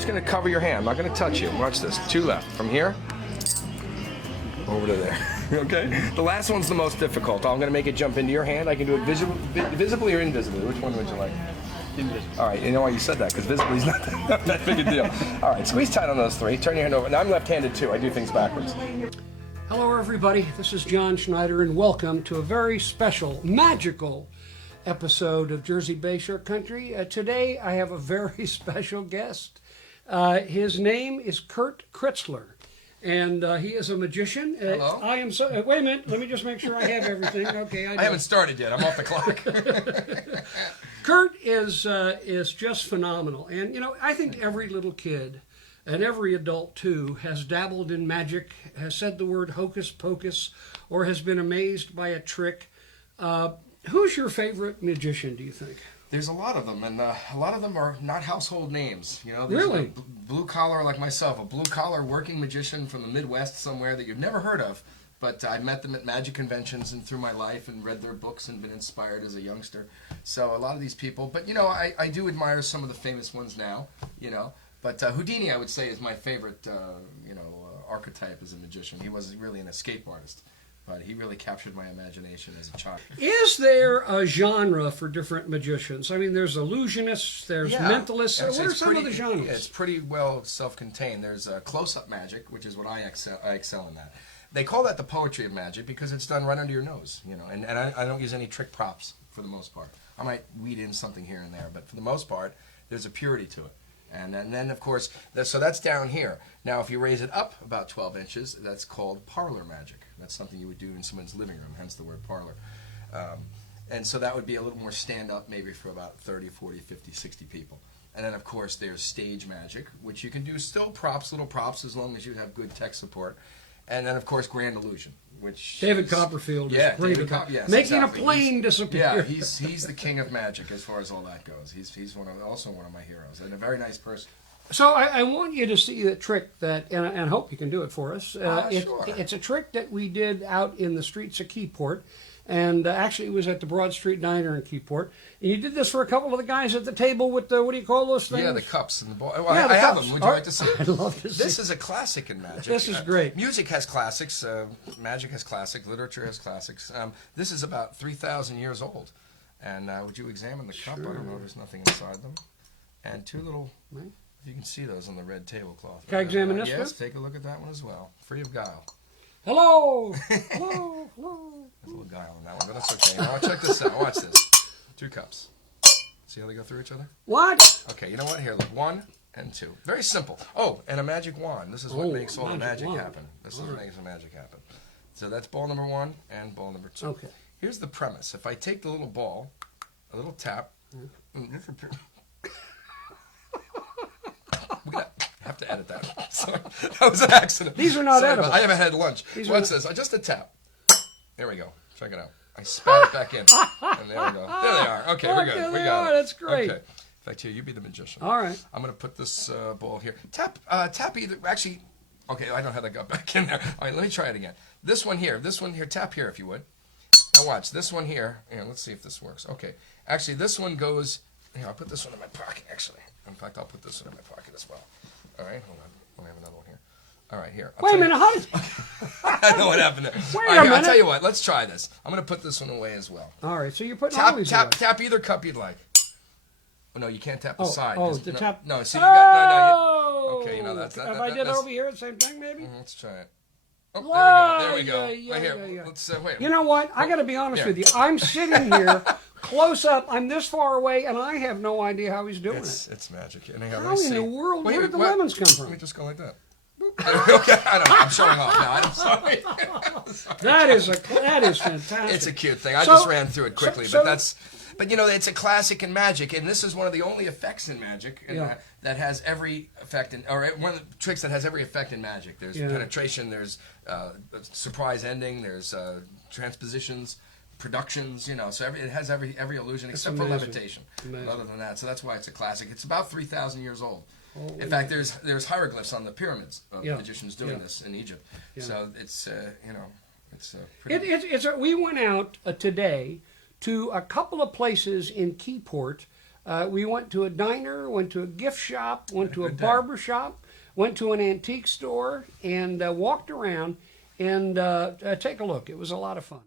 just going to cover your hand. I'm not going to touch you. Watch this. 2 left. From here, over to there. Okay? The last one's the most difficult. I'm going to make it jump into your hand. I can do it visibly or invisibly. Which one would you like? Invisible. All right. You know why you said that? Because visibly is not that big a deal. All right. Squeeze tight on those 3. Turn your hand over. Now, I'm left-handed, too. I do things backwards. Hello, everybody. This is John Schneider, and welcome to a very special, magical episode of Jersey Bayshore Country. Today, I have a very special guest. His name is Kritzler, and he is a magician. Hello. I am so. Wait a minute. Let me just make sure I have everything. Okay. I haven't started yet. I'm off the clock. Kurt is just phenomenal, and you know, I think every little kid, and every adult too, has dabbled in magic, has said the word hocus pocus, or has been amazed by a trick. Who's your favorite magician, do you think? There's a lot of them, and a lot of them are not household names. You know, really? Blue collar, like myself, a blue collar working magician from the Midwest somewhere that you've never heard of. But I met them at magic conventions and through my life and read their books and been inspired as a youngster. So a lot of these people, but you know, I do admire some of the famous ones now, you know. But Houdini, I would say, is my favorite, archetype as a magician. He was really an escape artist, but he really captured my imagination as a child. Is there a genre for different magicians? I mean, there's illusionists, there's mentalists. What are some of the genres? Yeah, it's pretty well self-contained. There's close-up magic, which is what I excel in that. They call that the poetry of magic because it's done right under your nose, you know. And I don't use any trick props for the most part. I might weed in something here and there, but for the most part, there's a purity to it. And then, of course, so that's down here. Now, if you raise it up about 12 inches, that's called parlor magic. That's something you would do in someone's living room, hence the word parlor. And so that would be a little more stand-up, maybe for about 30, 40, 50, 60 people. And then, of course, there's stage magic, which you can do still props, little props, as long as you have good tech support. And then, of course, grand illusion, which David Copperfield is great at yes, making exactly. a plane disappear. Yeah, he's the king of magic as far as all that goes. He's also one of my heroes, and a very nice person. So I want you to see the trick that, and hope you can do it for us. Sure. It's a trick that we did out in the streets of Keyport, and actually it was at the Broad Street Diner in Keyport. And you did this for a couple of the guys at the table with the, what do you call those things? Yeah, the cups and the ball. Well, yeah, I have them. Would you like to see? I'd love to see. This is a classic in magic. This is great. Music has classics. Magic has classics. Literature has classics. This is about 3,000 years old. And would you examine the cup? I don't know. There's nothing inside them. And 2 little... Right. You can see those on the red tablecloth. Can I examine this one? Yes, take a look at that one as well. Free of guile. Hello! Hello! Hello! There's a little guile on that one, but that's okay. Now, check this out. Watch this. 2 cups. See how they go through each other? What? Okay, you know what? Here, look. 1 and 2. Very simple. Oh, and a magic wand. This is what makes all the magic happen. This is what makes the magic happen. So that's ball number 1 and ball number 2. Okay. Here's the premise. If I take the little ball, a little tap, I have to edit that. Sorry. That was an accident. These are not edible. I haven't had lunch. What's this? Just a tap. There we go. Check it out. I spat it back in. And there we go. There they are. Okay, we're good. We got it. That's great. Okay. In fact, here, you be the magician. All right. I'm going to put this ball here. Tap either. Actually, okay, I know how that got back in there. All right, let me try it again. This one here. Tap here if you would. Now watch. This one here. Let's see if this works. Okay. Actually, this one goes. Here, I'll put this one in my pocket, actually. In fact, I'll put this one in my pocket as well. All right, hold on. I have another one here. All right, here. Wait a minute, how did... I know what happened there. Wait a minute. I'll tell you what. Let's try this. I'm going to put this one away as well. All right, so you're putting all these away. Tap either cup you'd like. Oh, no, you can't tap the side. Oh, the tap... No, see, you got... Okay, you know, that's... If I did over here, the same thing, maybe? Let's try it. Oh, there we go. Yeah, right here. Yeah. Let's, wait. You know what? I got to be honest with you. I'm sitting here close up. I'm this far away, and I have no idea how he's doing it. It's magic. How in the world? Where did the lemons come from? Let me just go like that. Okay, I don't know. I'm showing off now. I'm sorry. That is fantastic. It's a cute thing. I just ran through it quickly, but you know, it's a classic in magic, and this is one of the only effects in magic that has every effect or one of the tricks that has every effect in magic. There's penetration, there's surprise ending, there's transpositions, productions, you know, so it has every illusion except for levitation. Other than that, so that's why it's a classic. It's about 3,000 years old. In fact, there's hieroglyphs on the pyramids of magicians doing this in Egypt. So it's it's pretty. We went out today to a couple of places in Keyport We went to a diner, went to a gift shop, went to a Good day. barber shop, went to an antique store, and walked around and take a look. It was a lot of fun.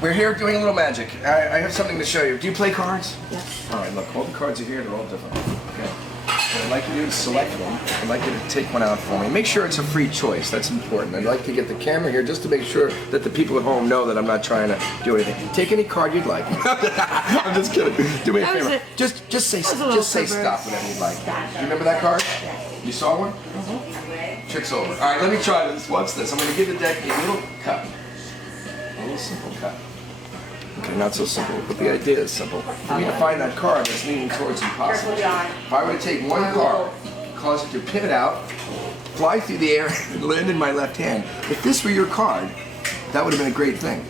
We're here doing a little magic. I have something to show you. Do you play cards? Yes. All right, look, all the cards are here. They're all different. Okay. What I'd like you to do is select one. I'd like you to take one out for me. Make sure it's a free choice. That's important. I'd like to get the camera here just to make sure that the people at home know that I'm not trying to do anything. Take any card you'd like. I'm just kidding. Do me a favor. Just say stop whenever you'd like. Do you remember that card? You saw one? Mm-hmm. Trick's over. All right, let me try this. What's this? I'm going to give the deck a little cut. A little simple cut. Okay, not so simple, but the idea is simple. For me to find that card that's leaning towards impossible. If I were to take one card, cause it to pivot out, fly through the air, and land in my left hand, if this were your card, that would have been a great thing.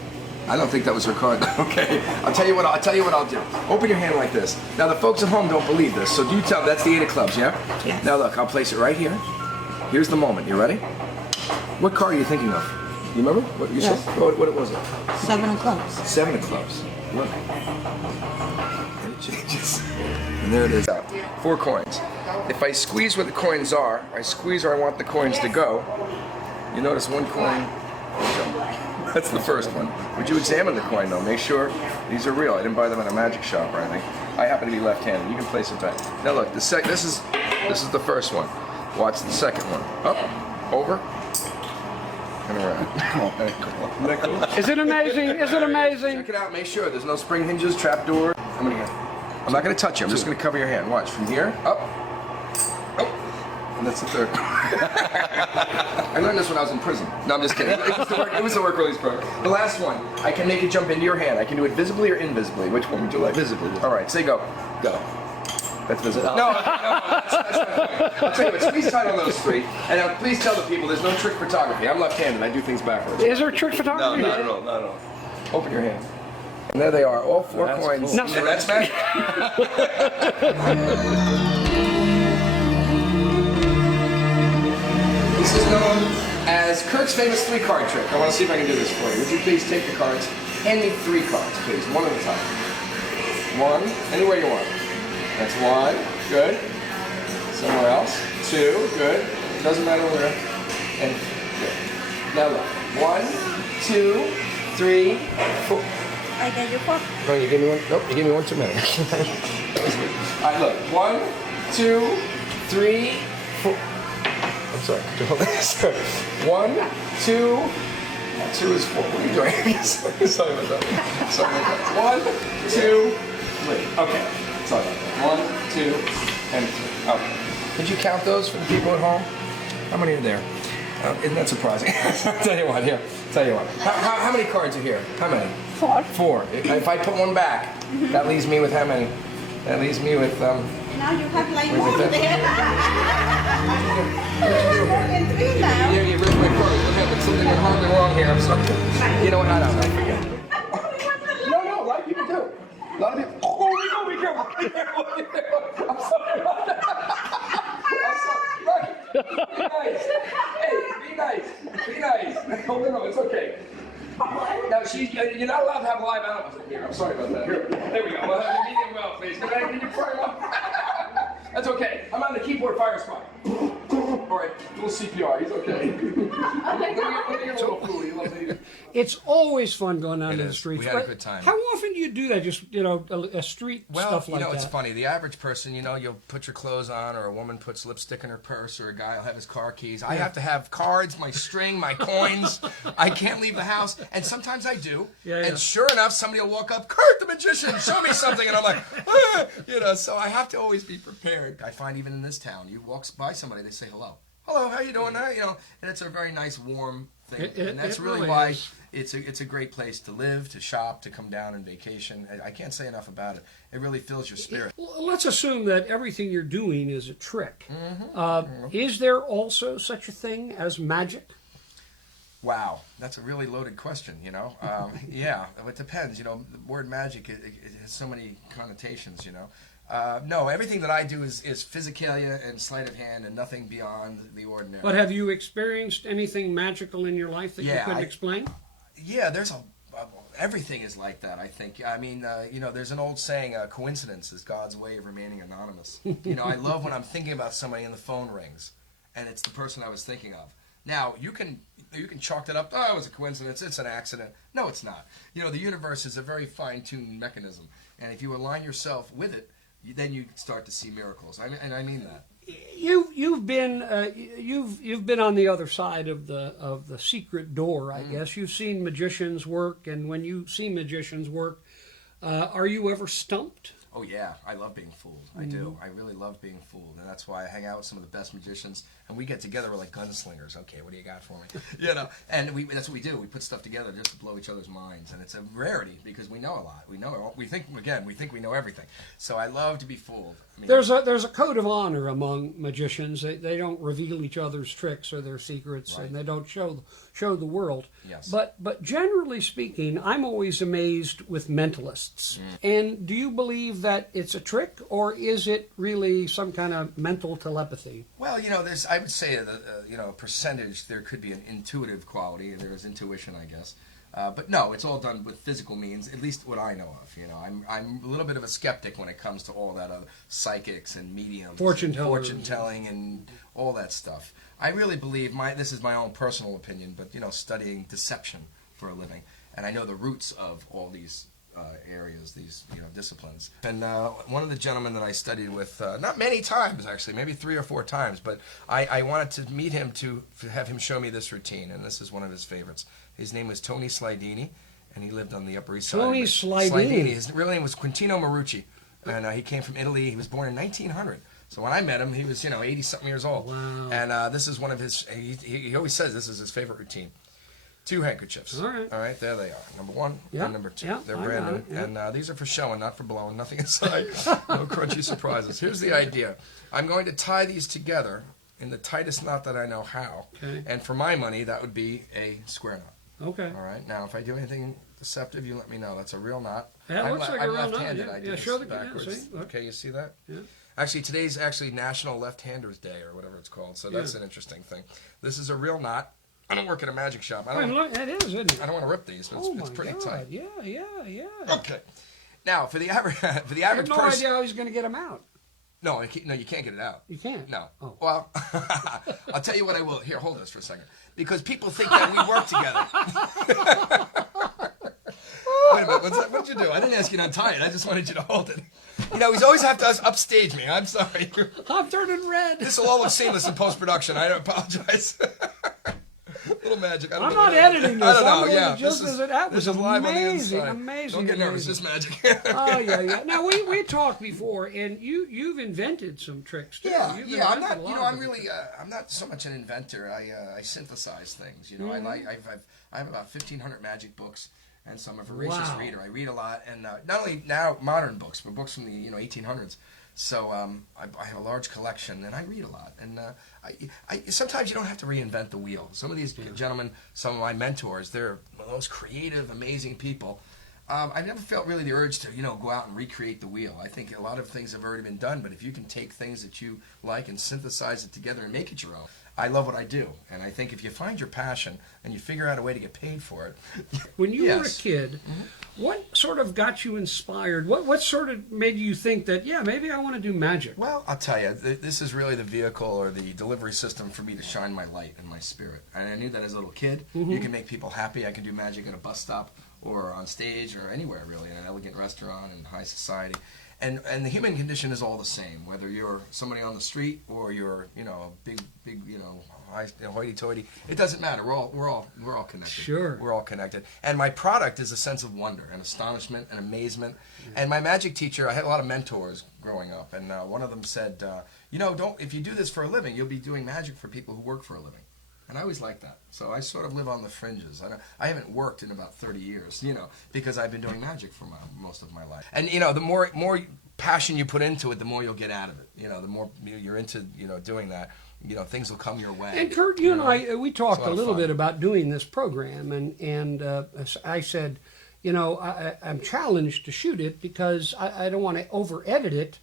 I don't think that was her card. Okay, I'll tell you what I'll do. Open your hand like this. Now the folks at home don't believe this, so do you tell them that's the 8 of clubs, yeah? Yes. Now look, I'll place it right here. Here's the moment. You ready? What card are you thinking of? You remember what you Yes. said? What was it? 7 of clubs. 7 of clubs. Look. And it changes. And there it is. 4 coins. If I squeeze where the coins are, I squeeze where I want the coins to go, you notice one coin. That's the first one. Would you examine the coin though? Make sure these are real. I didn't buy them at a magic shop or anything. I happen to be left-handed. You can place it back. Now look, this is the first one. Watch the second one. Up, over, and around. Is it amazing? Is it amazing? Check it out. Make sure there's no spring hinges, trap door. I'm not gonna touch you. I'm just gonna cover your hand. Watch from here up. Oh, and that's the third. I learned this when I was in prison. No, I'm just kidding. It was the work release program. The last one. I can make it jump into your hand. I can do it visibly or invisibly. Which one would you like? Visibly. All right. Say go. Go. That's visible. No, that's not it. I'll tell you what, squeeze tight on those 3. And now please tell the people there's no trick photography. I'm left-handed. I do things backwards. Is there trick photography? No, not at all. Not at all. Open your hand. And there they are, all 4 coins. Cool. And that's magic. This is known as Kurt's famous 3-card trick. I want to see if I can do this for you. Would you please take the cards? Hand me 3 cards, please. One at a time. 1, anywhere you want. That's 1, good. Somewhere else. 2, good. Doesn't matter where. And good. Now look. 1, 2, 3, 4. I gave you 4. No, you gave me one. Nope, you gave me one too many. That was good. All right, look. 1, 2, 3, 4. I'm sorry. Could you hold this? 1, 2. 2 is 4. What are you doing? Sorry about that. Sorry about that. 1, 2, 3. Okay. Sorry about that. 1, 2, and 3. Okay. Could you count those for the people at home? How many are there? Isn't that surprising? I'll tell you what. Here. Tell you what. How many cards are here? How many? 4. 4. If I put one back, that leaves me with how many? That leaves me with Now you have like Wait, more wait, there. More than 3 now. Yeah, you ripped my card. Okay, but something went horribly wrong here. I'm sorry. You know what? I don't know. Forget it. No, a lot of people do. A lot of people. Oh, we go. I'm sorry about that. I'm sorry. Right. Be nice. Hey, be nice. No, it's okay. Now, you're not allowed to have live animals in here. I'm sorry about that. Here, there we go. We'll have the medium well, please. Can I get your fire up? That's okay. I'm on the Keyport fire spot. All right, a little CPR. He's okay. Let me get a little food. He loves to eat it. It's always fun going down It to the is. streets. We had a But good time. How often do you do that? Just, a street stuff like that? It's funny. The average person, you'll put your clothes on, or a woman puts lipstick in her purse, or a guy will have his car keys. I have to have cards, my string, my coins. I can't leave the house, and sometimes I do. Yeah. And sure enough, somebody will walk up, Kurt the magician, show me something, and I'm like, so I have to always be prepared. I find even in this town, you walk by somebody, they say hello. Hello, how you doing? And it's a very nice, warm thing, and that's really why is. it's a great place to live, to shop, to come down and vacation. I can't say enough about it. It really fills your spirit. Well, let's assume that everything you're doing is a trick. Is there also such a thing as magic? Wow, that's a really loaded question, Yeah, it depends. The word magic, it has so many connotations, No, everything that I do is physicalia and sleight of hand and nothing beyond the ordinary. But have you experienced anything magical in your life that you couldn't explain? Yeah, there's everything is like that, I think. I mean, there's an old saying, coincidence is God's way of remaining anonymous. I love when I'm thinking about somebody and the phone rings, and it's the person I was thinking of. Now, you can chalk that up, oh, it was a coincidence, it's an accident. No, it's not. The universe is a very fine-tuned mechanism, and if you align yourself with it, then you start to see miracles. I mean that. You've been on the other side of the secret door, I guess. You've seen magicians work, and when you see magicians work, are you ever stumped? Oh yeah, I love being fooled. I do. I really love being fooled, and that's why I hang out with some of the best magicians. And we get together, we're like gunslingers. Okay, what do you got for me? And that's what we do. We put stuff together just to blow each other's minds, and it's a rarity because we know a lot. We think we know everything. So I love to be fooled. I mean, there's a code of honor among magicians. They don't reveal each other's tricks or their secrets, right. And they don't show the world. Yes. But generally speaking, I'm always amazed with mentalists. And do you believe that it's a trick, or is it really some kind of mental telepathy? Well, I would say a percentage there could be an intuitive quality. There is intuition, I guess. But no, it's all done with physical means, at least what I know of. I'm a little bit of a skeptic when it comes to all that other psychics and mediums, fortune telling, and all that stuff. I really believe this is my own personal opinion, but studying deception for a living, and I know the roots of all these areas, these disciplines. And one of the gentlemen that I studied with, not many times actually, maybe 3 or 4 times, but I wanted to meet him to have him show me this routine, and this is one of his favorites. His name was Tony Slidini, and he lived on the Upper East Side. Tony Slidini. His real name was Quintino Marucci, and he came from Italy. He was born in 1900. So when I met him, he was 80-something years old. Wow. And this is one of his. He always says this is his favorite routine. 2 handkerchiefs. All right, there they are. Number 1 Yeah. and number 2. Yeah, They're I brand got new, it, yeah. and these are for showing, not for blowing. Nothing inside. No crunchy surprises. Here's the idea. I'm going to tie these together in the tightest knot that I know how. Okay. And for my money, that would be a square knot. Okay. All right. Now, if I do anything deceptive, you let me know. That's a real knot. That looks like a I'm real knot. left-handed. Yeah, I do this show the backwards. see? Look. Okay, you see that? Yeah. Actually, today's National Left-Handers Day, or whatever it's called. So that's an interesting thing. This is a real knot. I don't work at a magic shop. I Look, that is, isn't it? don't want to rip these. But it's pretty tight. Yeah. Okay. Now, for the average I have no person, idea how he's going to get them out. no, you can't get it out. You can't? No. Oh. Well, I'll tell you what I will. Here, hold this for a second, because people think that we work together. Wait a minute. What'd you do? I didn't ask you to untie it. I just wanted you to hold it. He's always have to upstage me. I'm sorry. I'm turning red. This will all look seamless in post-production. I apologize. Little magic. I'm not editing this. I don't know. I'm Yeah, just as it that was this is live on the amazing. inside. Amazing. Don't get nervous. amazing. This magic. Oh yeah. Now we talked before, and you've invented some tricks too. You've I'm invented not. a lot I'm of them. really. I'm not so much an inventor. I synthesize things. Mm-hmm. I have about 1,500 magic books, and so I'm a voracious Wow. reader. I read a lot, and not only now modern books, but books from the 1800s. So I have a large collection, and I read a lot. And I sometimes you don't have to reinvent the wheel. Some of these gentlemen, some of my mentors, they're the most creative, amazing people. I never felt really the urge to go out and recreate the wheel. I think a lot of things have already been done, but if you can take things that you like and synthesize it together and make it your own, I love what I do. And I think if you find your passion and you figure out a way to get paid for it. When you were a Yes. kid, what sort of got you inspired? What sort of made you think that maybe I want to do magic? Well, I'll tell you, this is really the vehicle or the delivery system for me to shine my light and my spirit. And I knew that as a little kid, you can make people happy. I can do magic at a bus stop or on stage or anywhere really, in an elegant restaurant in high society. And the human condition is all the same, whether you're somebody on the street or you're a big hoity-toity. It doesn't matter. We're all connected. Sure. We're all connected. And my product is a sense of wonder and astonishment and amazement. And my magic teacher, I had a lot of mentors growing up, and one of them said, if you do this for a living, you'll be doing magic for people who work for a living. And I always like that. So I sort of live on the fringes. I haven't worked in about 30 years, because I've been doing magic for most of my life. And, the more passion you put into it, the more you'll get out of it. The more you're into, doing that, things will come your way. And Kurt, you and I, we talked It's a lot a of little fun. bit about doing this program, and I said, I'm challenged to shoot it because I don't want to over-edit it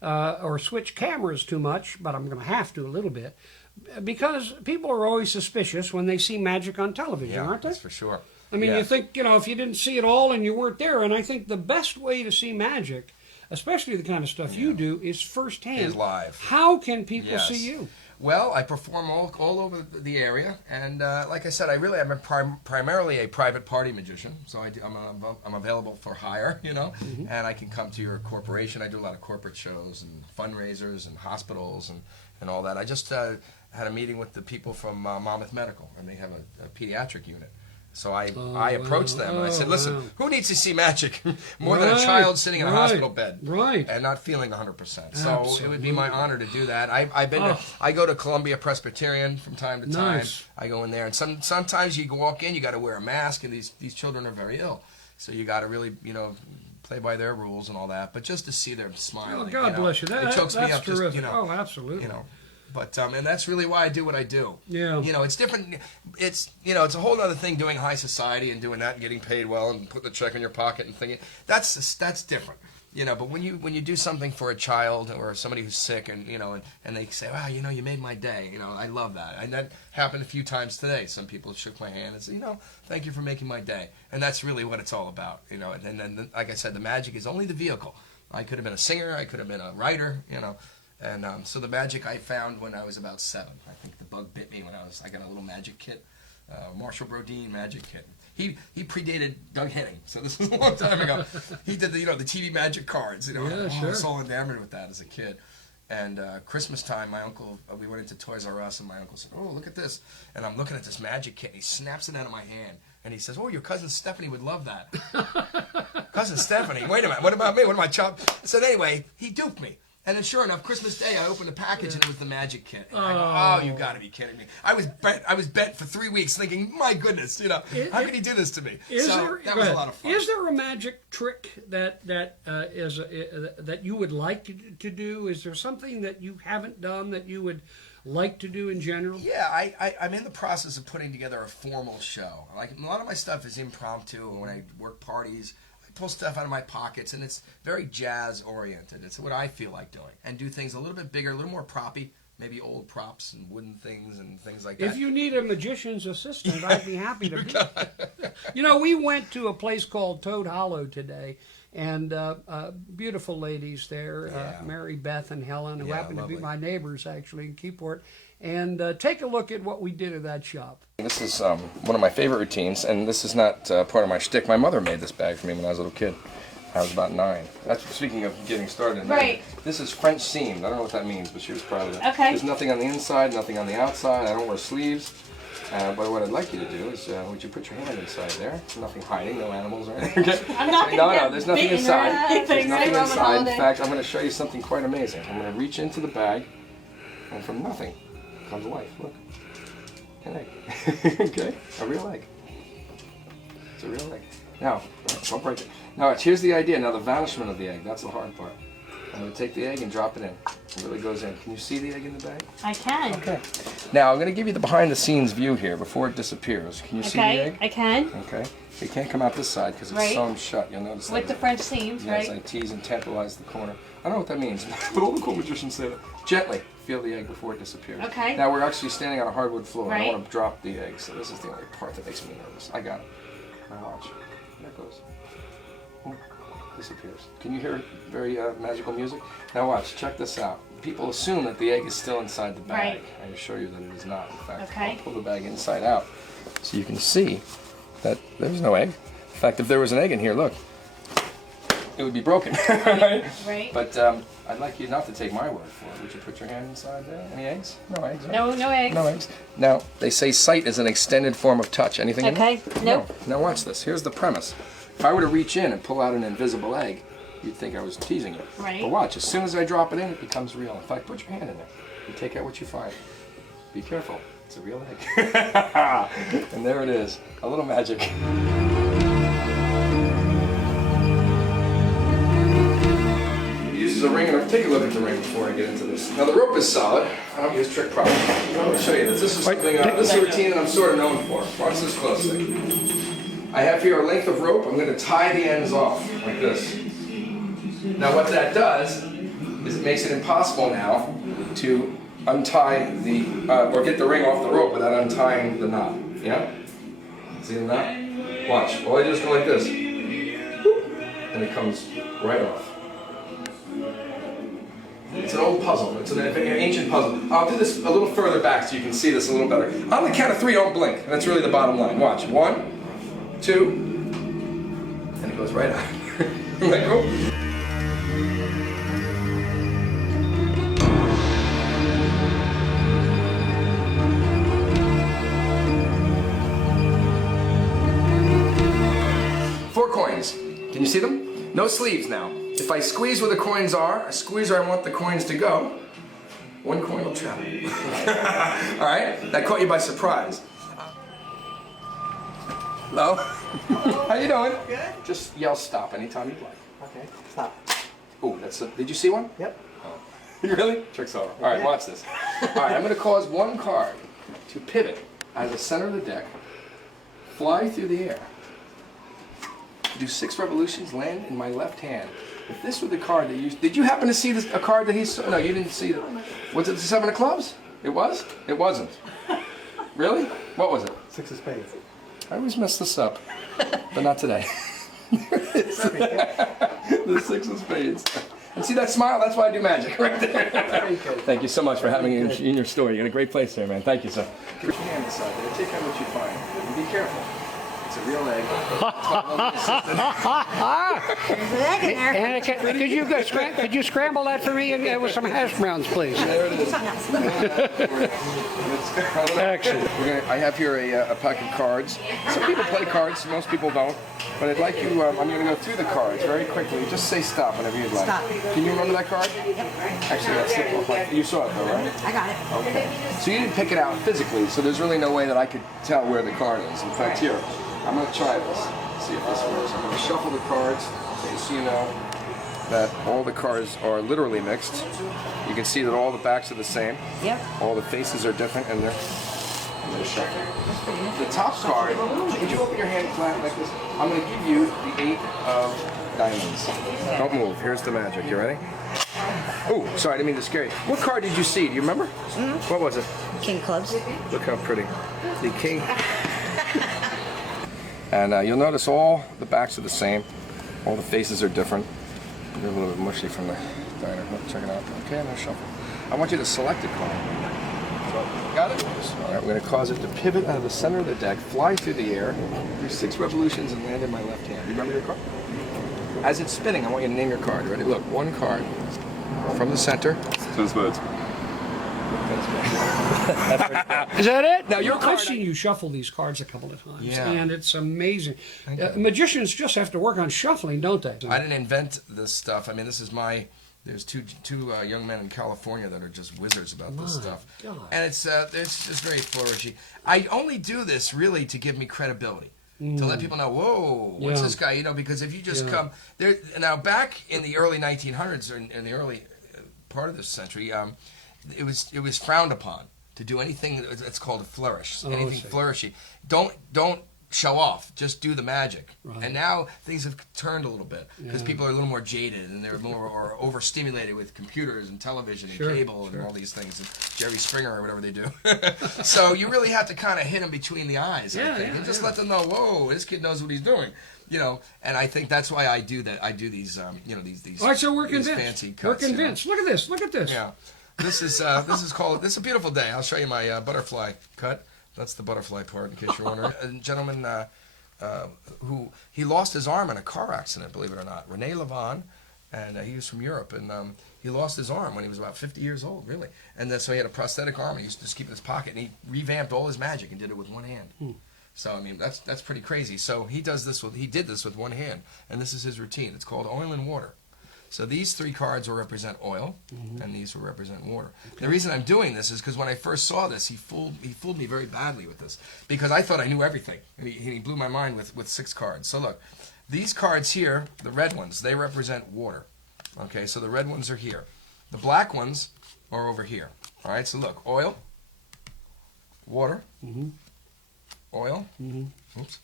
or switch cameras too much, but I'm going to have to a little bit. because people are always suspicious when they see magic on television, Yeah, aren't they? that's for sure. I mean, Yeah. you think, if you didn't see it all and you weren't there, and I think the best way to see magic, especially the kind of stuff you do, is firsthand. Is live. How can people Yes. see you? Well, I perform all over the area, and like I said, I really am primarily a private party magician. So I'm available for hire, and I can come to your corporation. I do a lot of corporate shows and fundraisers and hospitals and all that. I just had a meeting with the people from Monmouth Medical, and they have a pediatric unit. So I approached them and I said, listen, who needs to see magic more than a child sitting in a hospital bed and not feeling 100%? So it would be my honor to do that. I go to Columbia Presbyterian from time to time. Nice. I go in there, and sometimes you walk in, you got to wear a mask, and these children are very ill, so you got to really play by their rules and all that. But just to see them smiling, God bless you. it chokes me up. Terrific. Just, absolutely. But and that's really why I do what I do. Yeah. It's different. It's it's a whole other thing doing high society and doing that and getting paid well and putting the check in your pocket and thinking that's different. But when you do something for a child or somebody who's sick and and they say, wow, you made my day. I love that. And that happened a few times today. Some people shook my hand and said, thank you for making my day. And that's really what it's all about. And then like I said, the magic is only the vehicle. I could have been a singer. I could have been a writer. And so the magic I found when I was about 7. I think the bug bit me when I got a little magic kit, Marshall Brodeen magic kit. He predated Doug Henning, so this was a long time ago. He did the TV magic cards. Yeah, I sure. was so enamored with that as a kid. And Christmas time, my uncle, we went into Toys R Us, and my uncle said, "Oh, look at this!" And I'm looking at this magic kit, and he snaps it out of my hand, and he says, "Oh, your cousin Stephanie would love that." Cousin Stephanie? Wait a minute. What about me? What am I So anyway, he duped me. And then, sure enough, Christmas Day, I opened the package and it was the magic kit. And I go, oh, you got to be kidding me! I was bent for 3 weeks, thinking, my goodness, how could he do this to me? That was a lot of fun. Is there a magic trick that you would like to do? Is there something that you haven't done that you would like to do in general? Yeah, I'm in the process of putting together a formal show. Like a lot of my stuff is impromptu, and when I work parties, pull stuff out of my pockets, and it's very jazz oriented. It's what I feel like doing, and do things a little bit bigger, a little more proppy, maybe old props and wooden things and things like that. If you need a magician's assistant, I'd be happy to be. We went to a place called Toad Hollow today, and beautiful ladies there, Mary Beth and Helen, who happen to be my neighbors actually in Keyport. And take a look at what we did at that shop. This is one of my favorite routines, and this is not part of my shtick. My mother made this bag for me when I was a little kid. I was about 9. That's speaking of getting started. Right. This is French seamed. I don't know what that means, but she was proud of it. Okay. There's nothing on the inside, nothing on the outside. I don't wear sleeves. But what I'd like you to do is, would you put your hand inside there? Nothing hiding, no animals or anything. I'm not No, there's nothing inside. There's Nothing inside. In fact, I'm going to show you something quite amazing. I'm going to reach into the bag, and from nothing comes life. Look. An egg. Okay? A real egg. It's a real egg. Now, don't break it. Now, here's the idea. Now, the vanishment of the egg. That's the hard part. I'm going to take the egg and drop it in. It really goes in. Can you see the egg in the bag? I can. Okay. Now, I'm going to give you the behind-the-scenes view here before it disappears. Can you see the egg? I can. Okay. It can't come out this side because it's sewn shut. You'll notice that. With the French seams, yes, right? I tease and tantalize the corner. I don't know what that means, but all the cool magicians say that. Gently feel the egg before it disappears. Okay. Now, we're actually standing on a hardwood floor. Right. I don't want to drop the egg, so this is the only part that makes me nervous. I got it. Now watch. There it goes. Oh, disappears. Can you hear very magical music? Now watch. Check this out. People assume that the egg is still inside the bag. Right. I assure you that it is not. In fact, Okay. I'll pull the bag inside out so you can see that there's no egg. In fact, if there was an egg in here, look, it would be broken. Right. Right. But I'd like you not to take my word for it. Would you put your hand inside there? Any eggs? No eggs. Right? No eggs. No eggs. Now, they say sight is an extended form of touch. Anything in Okay. it? Nope. No. Now watch this. Here's the premise. If I were to reach in and pull out an invisible egg, you'd think I was teasing you. Right. But watch. As soon as I drop it in, it becomes real. In fact, put your hand in there. You take out what you find. Be careful. It's a real egg. And there it is. A little magic. A ring, and I'll take a look at the ring before I get into this. Now the rope is solid. I don't use trick prop. Let me show you this. This is something, this is a routine that I'm sort of known for. Watch this closely. I have here a length of rope. I'm going to tie the ends off like this. Now what that does is it makes it impossible now to untie the, or get the ring off the rope without untying the knot. Yeah? See the knot? Watch. All I do is go like this. And it comes right off. It's an old puzzle. It's an ancient puzzle. I'll do this a little further back so you can see this a little better. On the count of 3, don't blink. That's really the bottom line. Watch. 1, 2, and it goes right out. Isn't that cool? Coins. Can you see them? No sleeves now. If I squeeze where the coins are, I squeeze where I want the coins to go, 1 coin will travel. All right? That caught you by surprise. Hello? How you doing? Good. Just yell stop anytime you'd like. Okay, stop. Oh, that's a, did you see one? Yep. Oh. Really? Trick's over. All right, watch this. All right, I'm going to cause one card to pivot out of the center of the deck, fly through the air, do 6 revolutions, land in my left hand. If this were the card that you... Did you happen to see this, a card that he saw? No, you didn't see it. Was it the 7 of clubs? It was? It wasn't. Really? What was it? 6 of spades. I always mess this up, but not today. The 6 of spades. And see that smile? That's why I do magic right there. Very good. Thank you so much for having me in your store. You got a great place there, man. Thank you, sir. Keep your hand aside there. Take out what you find. And be careful. It's a real egg. And could you scramble that for me and, with some hash browns, please? There it is. Excellent. I have here a pack of cards. Some people play cards, most people don't. But I'd like you, I'm going to go through the cards very quickly. Just say stop whenever you'd like. Stop. Can you remember that card? Yep. Actually, that's the you saw it though, right? I got it. Okay. So you didn't pick it out physically, so there's really no way that I could tell where the card is. In fact, here, I'm going to try this. See if this works. I'm going to shuffle the cards just so you know that all the cards are literally mixed. You can see that all the backs are the same. Yep. All the faces are different, and they're... I'm going to shuffle. The top card, would you open your hand flat like this? I'm going to give you the 8 of diamonds. Don't move. Here's the magic. You ready? Oh, sorry, I didn't mean to scare you. What card did you see? Do you remember? What was it? King clubs. Look how pretty. The king. And you'll notice all the backs are the same. All the faces are different. They're a little bit mushy from the diner. Look, check it out. Okay, I'm going to shuffle. I want you to select a card. Got it? All right, we're going to cause it to pivot out of the center of the deck, fly through the air, do 6 revolutions, and land in my left hand. You remember your card? As it's spinning, I want you to name your card. Ready? Look, 1 card from the center. 10 spades. Is that it? Now, your I've card- seen you shuffle these cards a couple of times, Yeah. and it's amazing. Magicians just have to work on shuffling, don't they? I didn't invent this stuff. I mean, this is my... There's two young men in California that are just wizards about this stuff. God. And it's just very flourishy. I only do this really to give me credibility. To let people know, whoa, what's Yeah. this guy? You know, because if you just Yeah. come... there now, back in the early 1900s, or in the early part of this century, it was frowned upon to do anything that's called a flourish, anything I see. flourishy. Don't show off, just do the magic. Right. And now things have turned a little bit because people are a little more jaded and they're more or overstimulated with computers and television and cable and all these things, and Jerry Springer or whatever they do. So you really have to kind of hit them between the eyes, I think, and just let them know, whoa, this kid knows what he's doing. You know, and I think that's why I do that. I do these, these. All right, so we're these convinced. fancy We're cuts, you know. convinced. Look at this. Look at this. Yeah, this is called. This is a beautiful day. I'll show you my butterfly cut. That's the butterfly part, in case you're wondering. A gentleman who he lost his arm in a car accident, believe it or not. Rene Levon, and he was from Europe, and he lost his arm when he was about 50 years old, really. And so he had a prosthetic arm. He used to just keep it in his pocket, and he revamped all his magic and did it with one hand. So I mean, that's pretty crazy. So he did this with one hand, and this is his routine. It's called oil and water. So these 3 cards will represent oil, and these will represent water. The reason I'm doing this is because when I first saw this, he fooled me very badly with this, because I thought I knew everything, and he blew my mind with 6 cards. So look, these cards here, the red ones, they represent water. Okay, so the red ones are here. The black ones are over here. All right, so look, oil, water, oil, oops,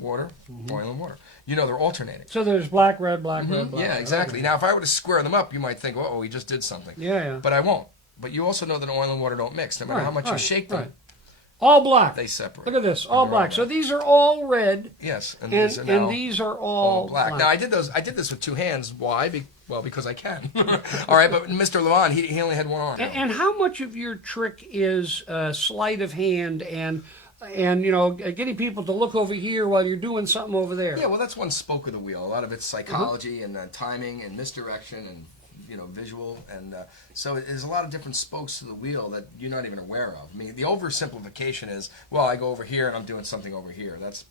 water, oil, and water. You know, they're alternating. So there's black, red, black, red, black. Yeah, exactly. Now, if I were to square them up, you might think, oh, he just did something. Yeah, yeah. But I won't, but you also know that oil and water don't mix. No matter how much you shake them, all black. they separate. Look at this, all black. So these are all red. Yes, and these are all black. Now I did this with 2 hands. Why? Well, because I can. All right, but Mr. Levon, he only had 1 arm. And how much of your trick is sleight of hand and getting people to look over here while you're doing something over there? Yeah, well, that's one spoke of the wheel. A lot of it's psychology and timing and misdirection and visual, and so there's a lot of different spokes to the wheel that you're not even aware of. I mean, the oversimplification is, well, I go over here and I'm doing something over here. That's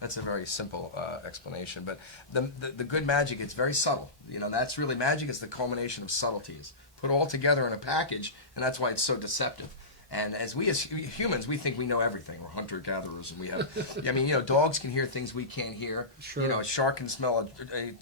that's a very simple explanation. But the good magic, it's very subtle. That's really magic. It's the culmination of subtleties put all together in a package, and that's why it's so deceptive. And as humans, we think we know everything. We're hunter-gatherers, and we have, dogs can hear things we can't hear. Sure. A shark can smell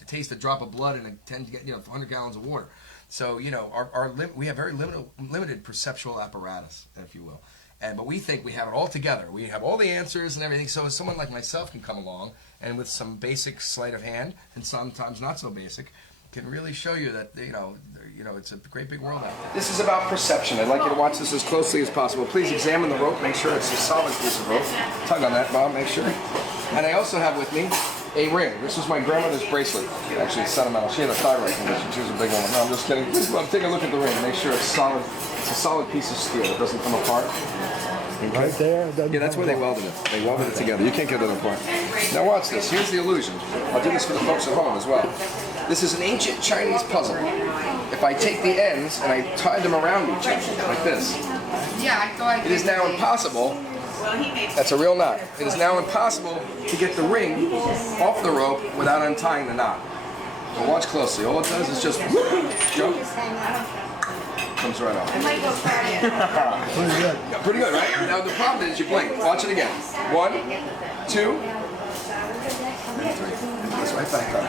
taste a drop of blood and 100 gallons of water. So, we have very limited perceptual apparatus, if you will. But we think we have it all together. We have all the answers and everything. So someone like myself can come along, and with some basic sleight of hand, and sometimes not so basic, can really show you that, it's a great big world out there. This is about perception. I'd like you to watch this as closely as possible. Please examine the rope. Make sure it's a solid piece of rope. Tug on that, Bob. Make sure. And I also have with me a ring. This was my grandmother's bracelet. Actually, it's sentimental. She had a thyroid condition. She was a big woman. No, I'm just kidding. Well, take a look at the ring. Make sure it's solid. It's a solid piece of steel. It doesn't come apart. Right there? Yeah, that's where they welded it. They welded it together. You can't get it apart. Now watch this. Here's the illusion. I'll do this for the folks at home as well. This is an ancient Chinese puzzle. If I take the ends and I tie them around each other, like this, it is now impossible. That's a real knot. It is now impossible to get the ring off the rope without untying the knot. But watch closely. All it does is just jump. Comes right off. Pretty good. Yeah, pretty good, right? Now the problem is you blink. Watch it again. 1, 2, and 3. It's right back on.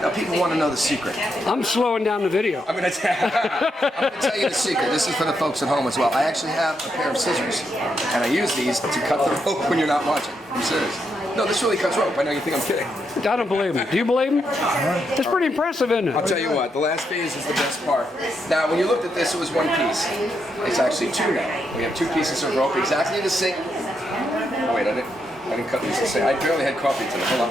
Now people want to know the secret. I'm slowing down the video. I'm going to tell you the secret. This is for the folks at home as well. I actually have a pair of scissors, and I use these to cut the rope when you're not watching. I'm serious. No, this really cuts rope. I know you think I'm kidding. I don't believe him. Do you believe him? It's pretty impressive, isn't it? I'll tell you what, the last phase is the best part. Now, when you looked at this, it was 1 piece. It's actually 2 now. We have 2 pieces of rope, exactly the same. Oh, wait, I didn't cut these the same. I barely had coffee today. Hold on.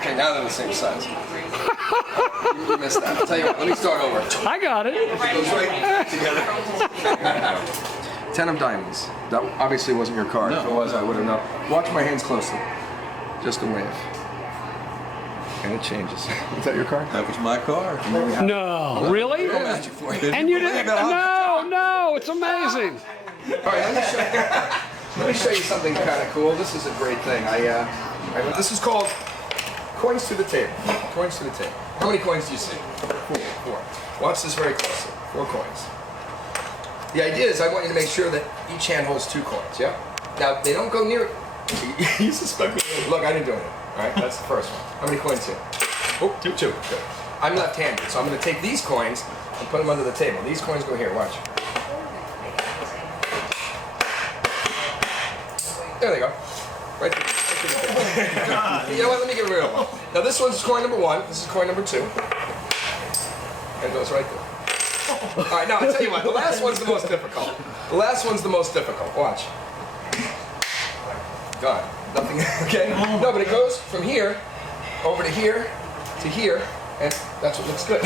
Okay, now they're the same size. You missed that. I'll tell you what, let me start over. I got it. It goes right together. 10 of diamonds. That obviously wasn't your card. If it was, I would have known. Watch my hands closely. Just a wave. And it changes. Is that your card? That was my card. No, really? No magic for you. And you didn't? No, it's amazing. All right, let me show you something kind of cool. This is a great thing. This is called coins to the table. Coins to the table. How many coins do you see? 4. Watch this very closely. 4 coins. The idea is I want you to make sure that each hand holds 2 coins, yeah? Now, they don't go near it. You suspect me. Look, I didn't do it. All right, that's the first one. How many coins here? Oh, 2. Good. I'm left-handed, so I'm going to take these coins and put them under the table. These coins go here. Watch. There they go. Right there. You know what? Let me give it a real one. Now, this one's coin number 1. This is coin number 2. And it goes right there. All right, now, I'll tell you what. The last one's the most difficult. The last one's the most difficult. Watch. Gone. Nothing. Okay? No, but it goes from here over to here, and that's what looks good.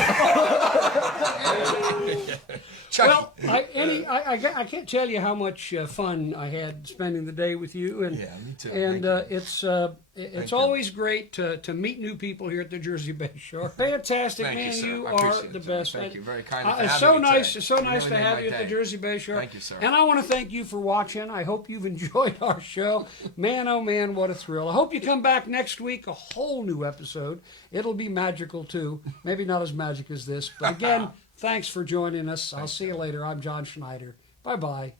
Chucky. Well, I can't tell you how much fun I had spending the day with you, and Yeah, me too. And Thank it's you. always great to meet new people here at the Jersey Bayshore. Fantastic, Thank you, man! sir. You I are appreciate the it, sir. best. Thank you. Very kind of It's having so me nice. today. It's so You nice really to made have my you at the day. Jersey Bayshore. Thank you, sir. And I want to thank you for watching. I hope you've enjoyed our show. Man, oh man, what a thrill! I hope you come back next week. A whole new episode. It'll be magical too. Maybe not as magic as this, but again, thanks for joining us. I'll see you later. I'm John Schneider. Bye-bye.